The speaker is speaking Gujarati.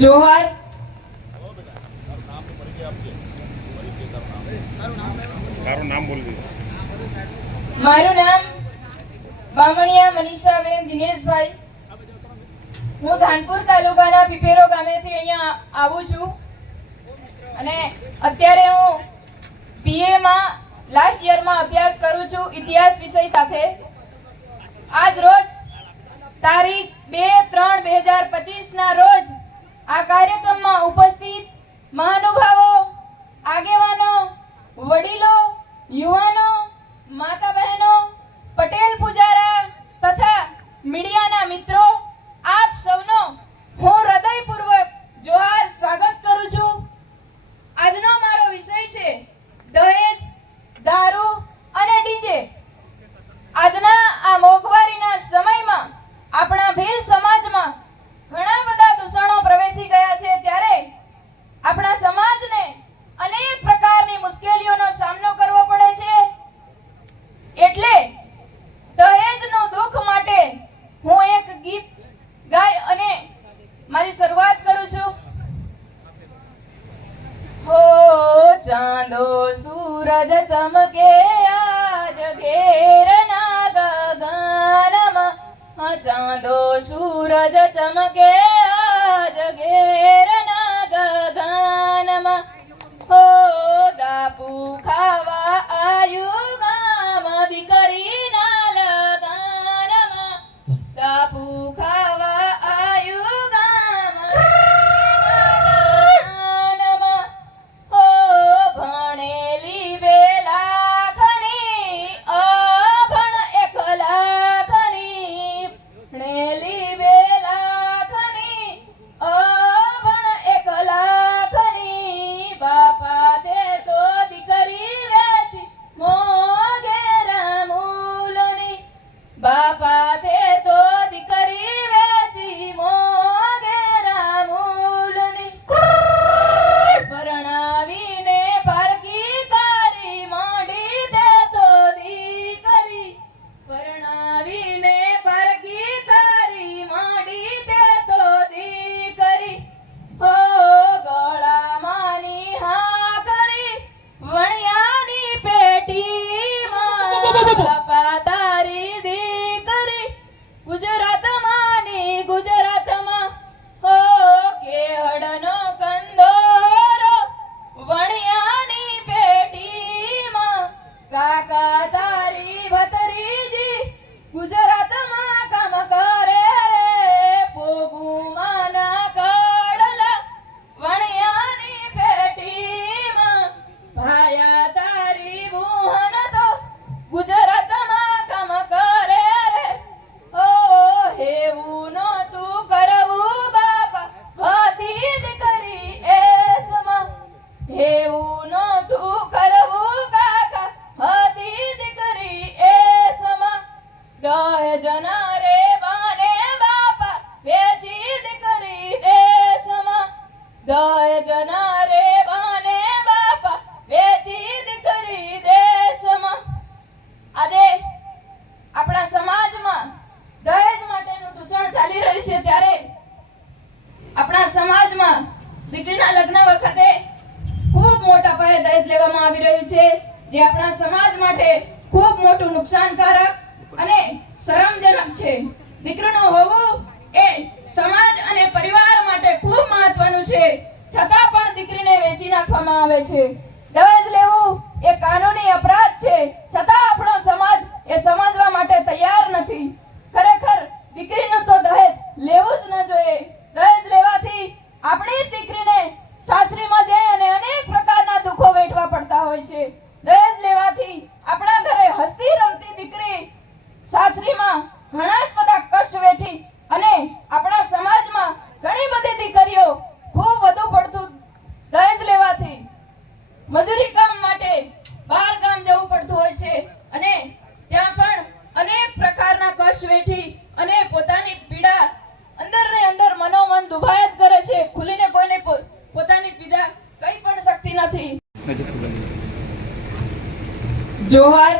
જોહાર. મારું નામ બામણિયા મનીષાબેન દિનેશભાઈ. હું ધાનપુર તાલુકાના પીપેરો ગામેથી અહીંયા આવું છું અને અત્યારે હું BA માં લાસ્ટ યરમાં અભ્યાસ કરું છું ઇતિહાસ વિષય સાથે. આજ રોજ તારીખ 2/3/2025 ના રોજ આ કાર્યક્રમમાં ઉપસ્થિત મહાનુભાવો, આગેવાનો, વડીલો, યુવાનો, માતા બહેનો, પટેલ પૂજારા તથા મીડિયાના મિત્રો, આપ સૌનો હું હૃદયપૂર્વક જોહાર સ્વાગત કરું છું. આજનો મારો વિષય છે દહેજ, દારૂ અને ડીજે. આજના આ મોંઘવારીના સમયમાં આપણા ભીલ સમાજમાં ઘણા બધા દૂષણો પ્રવેશી ગયા છે, ત્યારે આપણા સમાજને અનેક પ્રકારની મુશ્કેલીઓનો સામનો કરવો પડે છે. એટલે દહેજનું દુઃખ માટે હું એક ગીત ગાય અને મારી શરૂઆત કરું છું. હો ચાંદો સૂરજ ચમકે આજ ઘેરના ગગનમાં, ચાંદો સૂરજ ચમકે આજ ઘેરના ગગનમાં, હો દાપુ ખાવા આયુ ગામ દીકરીના લગનમાં, દાપુ ખાવા આયુ ગામ લગનમાં, હો ભણેલી 2 લાખની અભણ 1 લાખની, ભણેલી 2 લાખની અભણ 1 લાખની, બાપા દે તો દીકરી વેચી મોંઘેરા મૂલની, બાપા દે તો દીકરી વેચી મોંઘેરા મૂલની, પરણાવીને પારકી કરી મોડી દે તો દીકરી, પરણાવીને પારકી કરી મોડી દે તો દીકરી, હો ગળામાંની હાકળી વણિયાની પેટીમાં, બાપા તારી દીકરી ગુજરાતમાંની ગુજરાતમાં, હો કેહડનો કંદોરો વણિયાની પેટીમાં, કાકા તારી ભત્રીજી ગુજરાતમાં કામ કરે રે, ભોગુમાના કડલા વણિયાની પેટીમાં, ભાયા તારી બુહન તો ગુજરાતમાં કામ કરે રે, ઓ હેવું નહોતું કરવું બાપા ભતીજ કરી એસમાં, હેવું નહોતું કરવું કાકા ભતીજ કરી એસમાં, દહેજના રે બાને બાપા વેચી દીકરી દેશમાં, દહેજના રે બાને બાપા વેચી દીકરી દેશમાં. આજે આપણા સમાજમાં દહેજ માટેનું દૂષણ ચાલી રહ્યું છે, ત્યારે આપણા સમાજમાં દીકરીના લગ્ન વખતે ખૂબ મોટા પાયે દહેજ લેવામાં આવી રહ્યું છે, જે આપણા સમાજ માટે ખૂબ મોટું નુકસાનકારક અને શરમજનક છે. દીકરીનું હોવું એ સમાજ અને પરિવાર માટે ખૂબ મહત્વનું છે, છતાં પણ દીકરીને વેચી નાખવામાં આવે છે. દહેજ લેવું એ કાનૂની અપરાધ છે, છતાં આપણો સમાજ એ સમજવા માટે તૈયાર નથી. ખરેખર દીકરીનું તો દહેજ લેવું જ ન જોઈએ. દહેજ લેવાથી આપણી દીકરીને સાસરીમાં જઈ અને અનેક પ્રકારના દુઃખો વેઠવા પડતા હોય છે. દહેજ લેવાથી આપણા ઘરે હસતી રમતી દીકરી સાસરીમાં ઘણા જ બધા કષ્ટ વેઠી અને આપણા સમાજમાં ઘણી બધી દીકરીઓ ખૂબ વધુ પડતું દહેજ લેવાથી મજૂરી કામ માટે બહાર ગામ જવું પડતું હોય છે અને ત્યાં પણ અનેક પ્રકારના કષ્ટ વેઠી અને પોતાની પીડા અંદર ને અંદર મનોમન દુભાયા જ કરે છે. ખુલીને કોઈને પોતાની પીડા કહી પણ શકતી નથી. જોહાર.